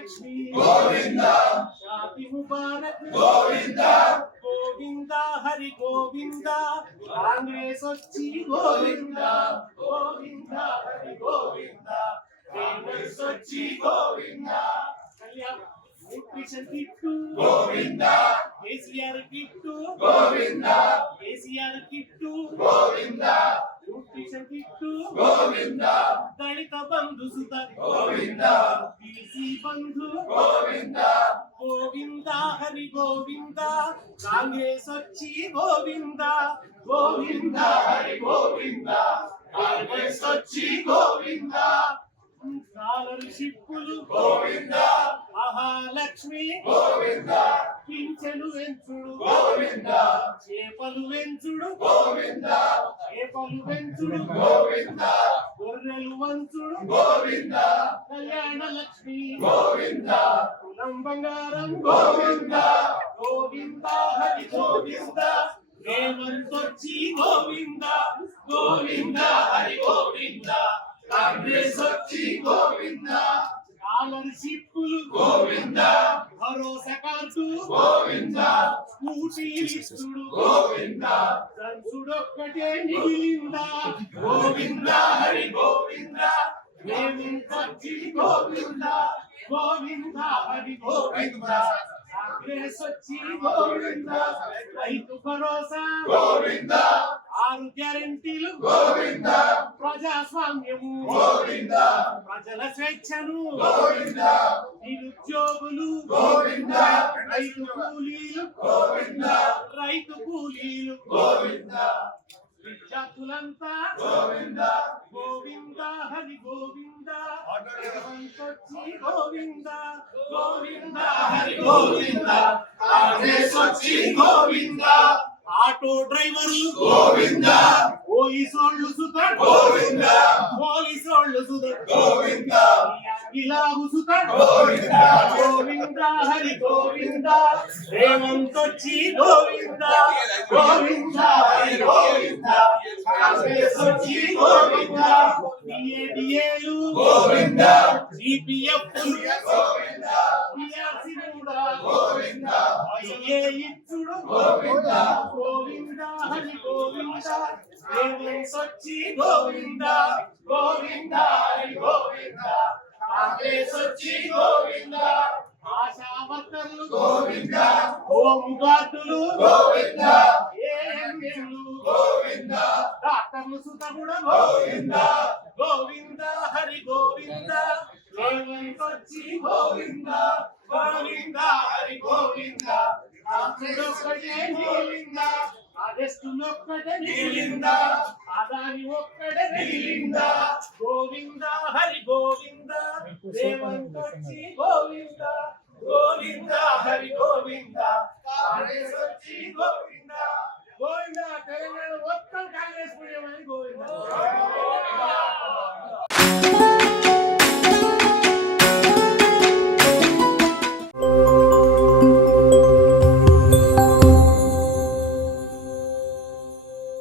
लक्ष्मी गोविंद शादी मुबारक गोविंद गोविंद हरि गोविंद कांग्रेस వచ్చి गोविंद गोविंद हरि गोविंद कांग्रेस వచ్చి Govind Kalyan nutrition kit Govind KCR kit Govind KCR kit Govind nutrition kit Govind Dalit Bandhu सुत गोविंद बीसी बंधु गोविंद गोविंद हरि गोविंद कांग्रेस వచ్చి गोविंद गोविंद हरि गोविंद कांग्रेस వచ్చి गोविंद స్కాలర్షిప్పులు गोविंद మహాలక్ష్మి गोविंद పింఛను వెంచుడు गोविंद చేపలు వెంచుడు गोविंद చేపలు వెంచుడు गोविंद గొర్రెలు వంచుడు गोविंद కళ్యాణ లక్ష్మి गोविंद కులం బంగారం गोविंद గోవింద హరి గోవింద రేవంతొచ్చి గోవింద गोविंद हरि गोविंद कांग्रेस వచ్చి गोविंद స్కాలర్షిప్పులు गोविंद భరోసా కార్డు गोविंद స్కూటీలిస్తుడు गोविंद సంసుడొక్కటే మిగిలిందా गोविंद हरि गोविंद రేవంతొచ్చి గోవింద గోవింద హరి గోవింద కాంగ్రెస్ వచ్చి గోవింద రైతు భరోసా गोविंद 6 గ్యారెంటీలు गोविंद ప్రజాస్వామ్యము गोविंद ప్రజల స్వేచ్ఛను गोविंद నిరుద్యోగులు गोविंद రైతు కూలీలు गोविंद రైతు కూలీలు गोविंद విద్యార్థులంతా गोविंद గోవింద హరి గోవింద రేవంతొచ్చి గోవింద గోవింద हरि गोविंद कांग्रेस వచ్చి गोविंद ఆటో డ్రైవర్లు गोविंद పోలీసోళ్ళు సుత गोविंद పోలీసోళ్ళు సుత गोविंद ఇలాగు సుత गोविंद గోవింద హరి గోవింద రేవంతొచ్చి గోవింద गोविंद हरि गोविंद कांग्रेस వచ్చి गोविंद డిఏలు गोविंद సిపిఎఫ్ गोविंद పిఆర్సి కూడా गोविंद అయ్యే ఇచ్చుడు गोविंद గోవింద హరి గోవింద రేవంతొచ్చి గోవింద गोविंद हरि गोविंद कांग्रेस వచ్చి गोविंद ఆశా వర్కర్లు गोविंद హోమ్ గార్డులు गोविंद ఏఎన్ఎంలు गोविंद డాక్టర్లు సుత కూడా गोविंद గోవింద హరి గోవింద రేవంతొచ్చి గోవింద గోవింద హరి గోవింద ఒక్కటే గోవింద అరెస్టులొక్కటే మిగిలింద అదాని ఒక్కటే మిగిలింద గోవింద హరి గోవింద రేవంతొచ్చి గోవింద గోవింద హరి గోవింద కాంగ్రెస్ వచ్చి गोविंद